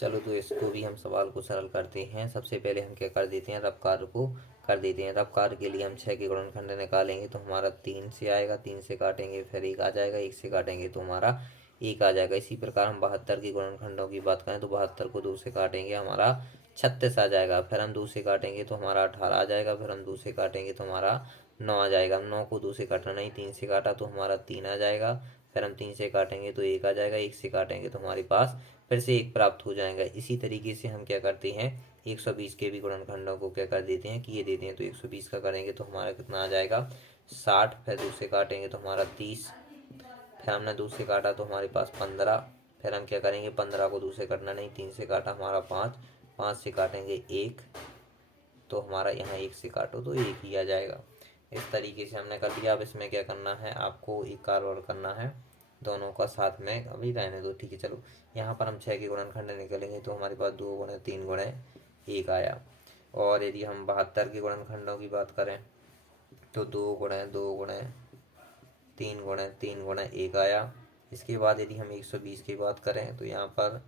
चलो तो इसको भी हम सवाल को सरल करते हैं। सबसे पहले हम क्या कर देते हैं, रफ कार्य को कर देते हैं। रफ कार्य के लिए हम 6 के गुणनखंड निकालेंगे तो हमारा 3 से आएगा, 3 से काटेंगे फिर 1 आ जाएगा, 1 से काटेंगे तो हमारा 1 आ जाएगा। इसी प्रकार हम 72 के गुणनखंडों की बात करें तो 72 को 2 से काटेंगे हमारा 36 आ जाएगा, फिर हम 2 से काटेंगे तो हमारा 18 आ जाएगा, फिर हम 2 से काटेंगे तो हमारा 9 आ जाएगा। 9 को 2 से काटना नहीं, 3 से काटा तो हमारा 3 आ जाएगा, फिर हम 3 से काटेंगे तो 1 आ जाएगा, 1 से काटेंगे तो हमारे पास फिर से 1 प्राप्त हो जाएगा। इसी तरीके से हम क्या करते हैं, 120 के भी गुणनखंडों को क्या कर देते हैं कि ये देते हैं। तो 120 का करेंगे तो हमारा कितना आ जाएगा 60, फिर 2 से काटेंगे तो हमारा 30, फिर हमने 2 से काटा तो हमारे पास 15, फिर हम क्या करेंगे 15 को 2 से काटना नहीं, 3 से काटा हमारा 5, 5 से काटेंगे 1 तो हमारा यहाँ 1 से काटो तो 1 ही आ जाएगा। इस तरीके से हमने कर दिया। अब इसमें क्या करना है, आपको एक कार्य और करना है, दोनों का साथ में अभी रहने दो, ठीक है। चलो यहाँ पर हम 6 के गुणनखंड निकलेंगे तो हमारे पास 2 गुणे 3 गुणे 1 आया। और यदि हम 72 के गुणनखंडों की बात करें तो 2 गुणे 2 गुणे 3 गुणे 3 गुणे 1 आया। इसके बाद यदि हम 120 की बात करें तो यहाँ पर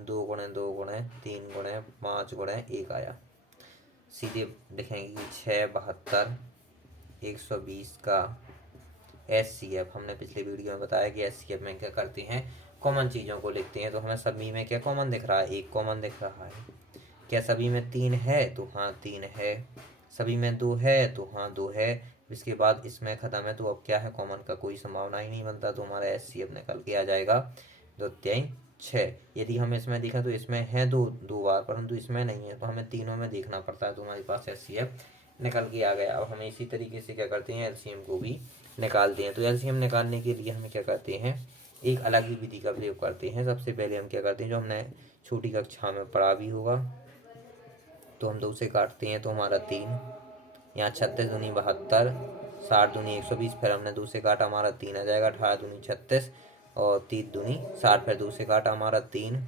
2 गुणे 2 गुणे 3 गुणे 5 गुणे 1 आया। सीधे लिखेंगे कि 6, 72, 120 का SCF। हमने पिछले वीडियो में बताया कि SCF में क्या करते हैं, कॉमन चीज़ों को लिखते हैं। तो हमें सभी में क्या कॉमन दिख रहा है, 1 कॉमन दिख रहा है। क्या सभी में 3 है तो हाँ 3 है, सभी में 2 है तो हाँ 2 है। इसके बाद इसमें ख़त्म है तो अब क्या है, कॉमन का कोई संभावना ही नहीं बनता, तो हमारा SCF निकल के आ जाएगा 2 3 6। यदि हम इसमें देखें तो इसमें है दो बार, परंतु इसमें नहीं है, तो हमें तीनों में देखना पड़ता है, तो हमारे पास SCF निकल के आ गया। अब हमें इसी तरीके से क्या करते हैं, LCM को भी निकालते हैं। तो LCM निकालने के लिए हमें क्या करते हैं, एक अलग ही विधि का प्रयोग करते हैं। सबसे पहले हम क्या करते हैं, जो हमने छोटी कक्षा में पढ़ा भी होगा, तो हम 2 से काटते हैं तो हमारा 3, यहाँ 36 दूनी 72, 60 दूनी 120, फिर हमने 2 से काटा हमारा 3 आ जाएगा, 18 दूनी 36 और 3 दूनी 60, फिर 2 से काटा हमारा 3,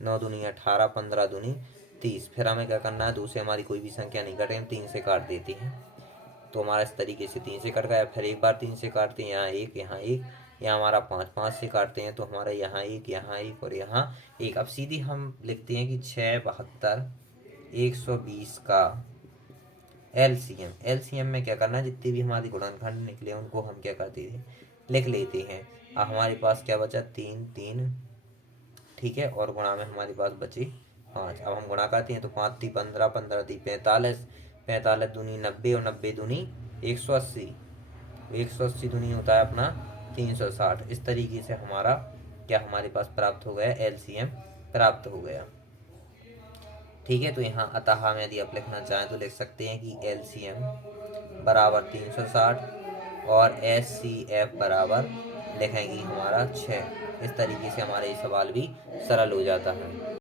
9 दूनी 18, 15 दूनी 30। फिर हमें क्या करना है, 2 से हमारी कोई भी संख्या नहीं कटे, हम 3 से काट देते हैं तो हमारा इस तरीके से 3 से कट गया। फिर एक बार 3 से काटते हैं, यहाँ 1 यहाँ 1, यहाँ हमारा 5, 5 से काटते हैं तो हमारा यहाँ 1 यहाँ 1 और यहाँ 1। अब सीधी हम लिखते हैं कि 6, 72, 120 का LCM में क्या करना है, जितने भी हमारे गुणनखंड निकले उनको हम क्या करते थे, लिख लेते हैं। अब हमारे पास क्या बचा, 3 3, ठीक है, और गुणा में हमारे पास बचे 5। अब हम गुणा करते हैं तो 5 × 3 = 15, 15 × 3 = 45, 45 दूनी 90 और 90 दूनी 180, 180 दूनी होता है अपना 360। इस तरीके से हमारा क्या हमारे पास प्राप्त हो गया, LCM प्राप्त हो गया, ठीक है। तो यहाँ अतः हम यदि आप लिखना चाहें तो लिख सकते हैं कि LCM बराबर 360 और SCF बराबर लिखेंगे हमारा 6। इस तरीके से हमारा ये सवाल भी सरल हो जाता है।